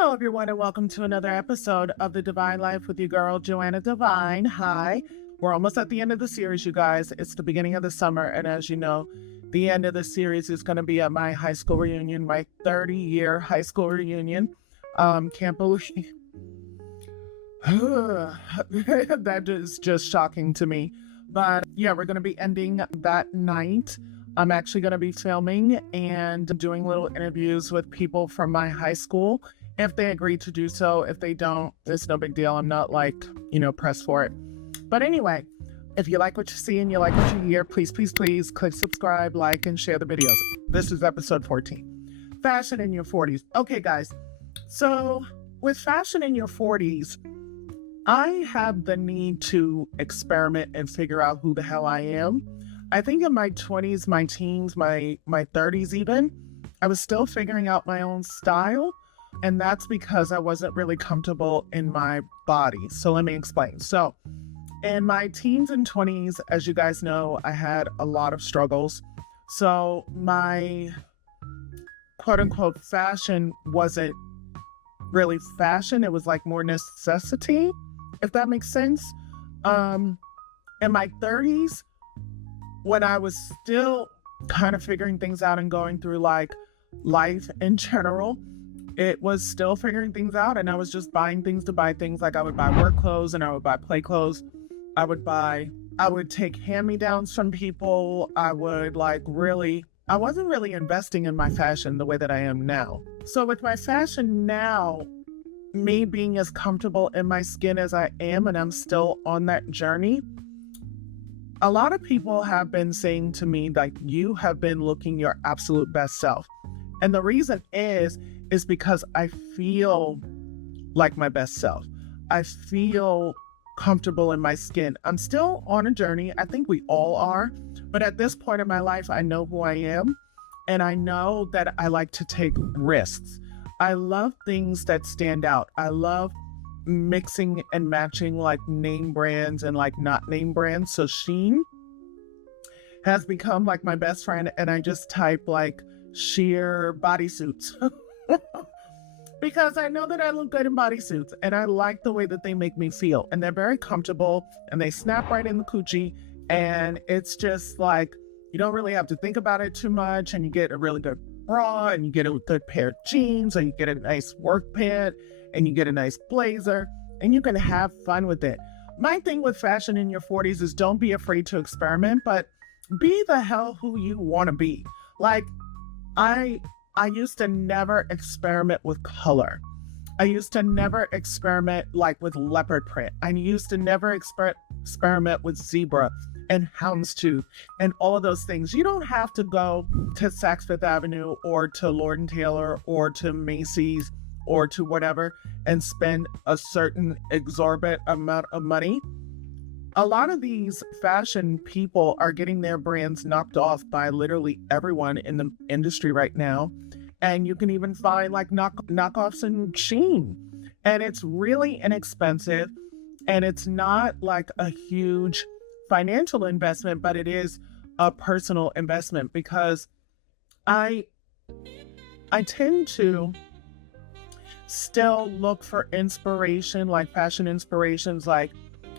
Hello, everyone, and welcome to another episode of the Devine Life with your girl, Joanna Devine. Hi. We're almost at the end of the series, you guys. It's the beginning of the summer, and as you know, the end of the series is going to be at my high school reunion, my 30-year high school reunion. Can't believe that is just shocking to me. But yeah, we're going to be ending that night. I'm actually going to be filming and doing little interviews with people from my high school if they agree to do so. If they don't, it's no big deal. I'm not pressed for it. But anyway, if you like what you see and you like what you hear, please click subscribe, like, and share the videos. This is episode 14. Fashion in your 40s. Okay, guys. So with fashion in your 40s, I have the need to experiment and figure out who the hell I am. I think in my 20s, my teens, my 30s even, I was still figuring out my own style. And that's because I wasn't really comfortable in my body. So let me explain. So in my teens and 20s, as you guys know, I had a lot of struggles. So my quote unquote fashion wasn't really fashion. It was like more necessity, if that makes sense. In my 30s, when I was still kind of figuring things out and going through like life in general, it was still figuring things out, and I was just buying things to buy things. Like I would buy work clothes and I would buy play clothes. I would take hand-me-downs from people. I wasn't really investing in my fashion the way that I am now. So with my fashion now, me being as comfortable in my skin as I am, and I'm still on that journey, a lot of people have been saying to me, like, you have been looking your absolute best self. And the reason is because I feel like my best self. I feel comfortable in my skin. I'm still on a journey. I think we all are. But at this point in my life, I know who I am. And I know that I like to take risks. I love things that stand out. I love mixing and matching like name brands and like not name brands. So Shein has become like my best friend, and I just type like sheer bodysuits because I know that I look good in bodysuits and I like the way that they make me feel, and they're very comfortable and they snap right in the coochie, and it's just like you don't really have to think about it too much, and you get a really good bra, and you get a good pair of jeans, and you get a nice work pant, and you get a nice blazer, and you can have fun with it. My thing with fashion in your 40s is don't be afraid to experiment, but be the hell who you want to be. Like, I used to never experiment with color. I used to never experiment like with leopard print. I used to never experiment with zebra and houndstooth and all of those things. You don't have to go to Saks Fifth Avenue or to Lord & Taylor or to Macy's or to whatever and spend a certain exorbitant amount of money. A lot of these fashion people are getting their brands knocked off by literally everyone in the industry right now. And you can even find like knockoffs in Shein. And it's really inexpensive. And it's not like a huge financial investment, but it is a personal investment, because I tend to still look for inspiration, like fashion inspirations, like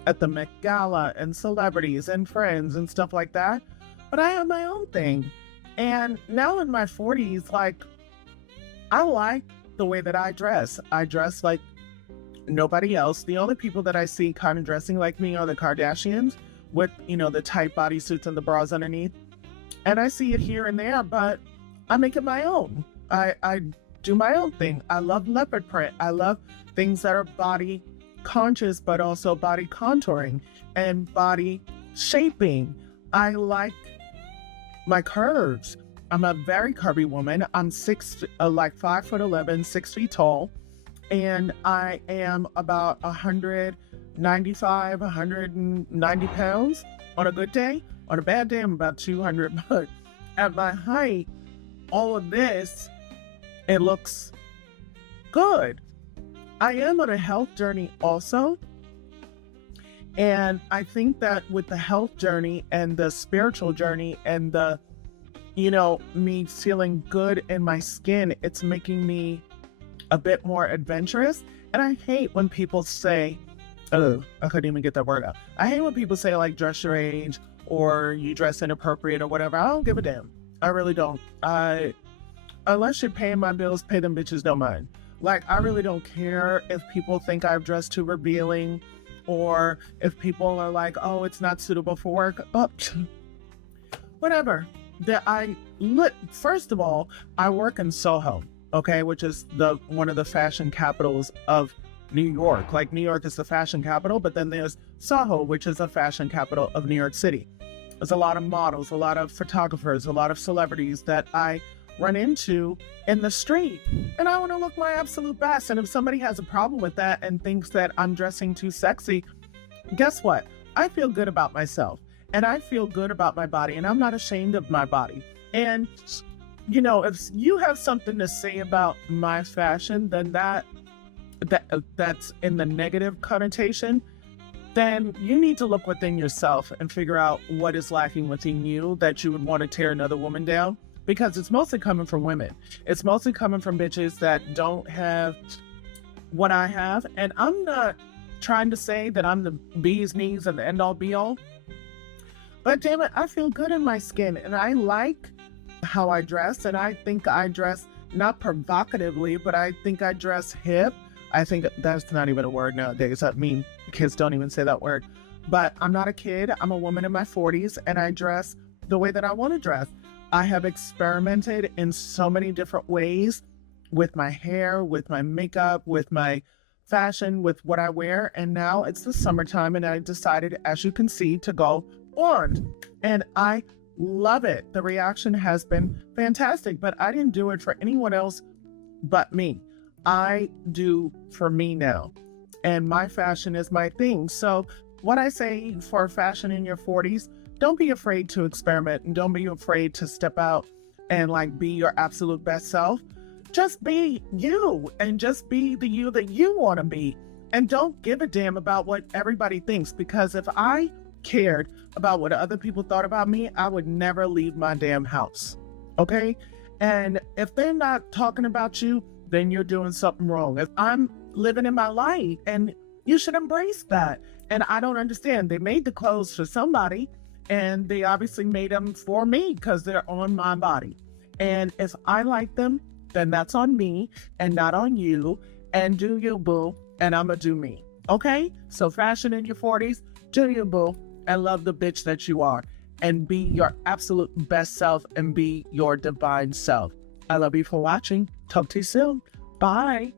at the Met Gala and celebrities and friends and stuff like that. But I have my own thing. And now in my 40s, like, I like the way that I dress. I dress like nobody else. The only people that I see kind of dressing like me are the Kardashians with, the tight bodysuits and the bras underneath. And I see it here and there, but I make it my own. I do my own thing. I love leopard print. I love things that are body conscious, but also body contouring and body shaping. I like my curves. I'm a very curvy woman. I'm 5'11", 6 feet tall, and I am about 195, 190 pounds on a good day. On a bad day, I'm about 200, but at my height, all of this, it looks good. I am on a health journey also. And I think that with the health journey and the spiritual journey and the, me feeling good in my skin, it's making me a bit more adventurous. And I hate when people say, oh, I couldn't even get that word out. I hate when people say like dress your age or you dress inappropriate or whatever. I don't give a damn. I really don't. Unless you're paying my bills, pay them bitches, don't mind. Like, I really don't care if people think I've dressed too revealing or if people are like, oh, it's not suitable for work. Oh, whatever. First of all, I work in Soho, okay, which is one of the fashion capitals of New York. Like, New York is the fashion capital, but then there's Soho, which is the fashion capital of New York City. There's a lot of models, a lot of photographers, a lot of celebrities that I run into in the street, and I want to look my absolute best. And if somebody has a problem with that and thinks that I'm dressing too sexy, guess what? I feel good about myself, and I feel good about my body, and I'm not ashamed of my body. And you know, if you have something to say about my fashion, then that's in the negative connotation, then you need to look within yourself and figure out what is lacking within you that you would want to tear another woman down. Because it's mostly coming from women. It's mostly coming from bitches that don't have what I have. And I'm not trying to say that I'm the bee's knees and the end all be all. But damn it, I feel good in my skin. And I like how I dress. And I think I dress not provocatively, but I think I dress hip. I think that's not even a word nowadays. I mean, kids don't even say that word. But I'm not a kid. I'm a woman in my 40s. And I dress the way that I want to dress. I have experimented in so many different ways with my hair, with my makeup, with my fashion, with what I wear. And now it's the summertime and I decided, as you can see, to go orange. And I love it. The reaction has been fantastic, but I didn't do it for anyone else but me. I do for me now. And my fashion is my thing. So what I say for fashion in your 40s, don't be afraid to experiment and don't be afraid to step out and like be your absolute best self. Just be you and just be the you that you want to be. And don't give a damn about what everybody thinks, because if I cared about what other people thought about me, I would never leave my damn house. Okay? And if they're not talking about you, then you're doing something wrong. If I'm living in my light, and you should embrace that. And I don't understand. They made the clothes for somebody. And they obviously made them for me because they're on my body. And if I like them, then that's on me and not on you. And do you, boo. And I'm going to do me. Okay? So fashion in your 40s, do you, boo. And love the bitch that you are. And be your absolute best self and be your divine self. I love you for watching. Talk to you soon. Bye.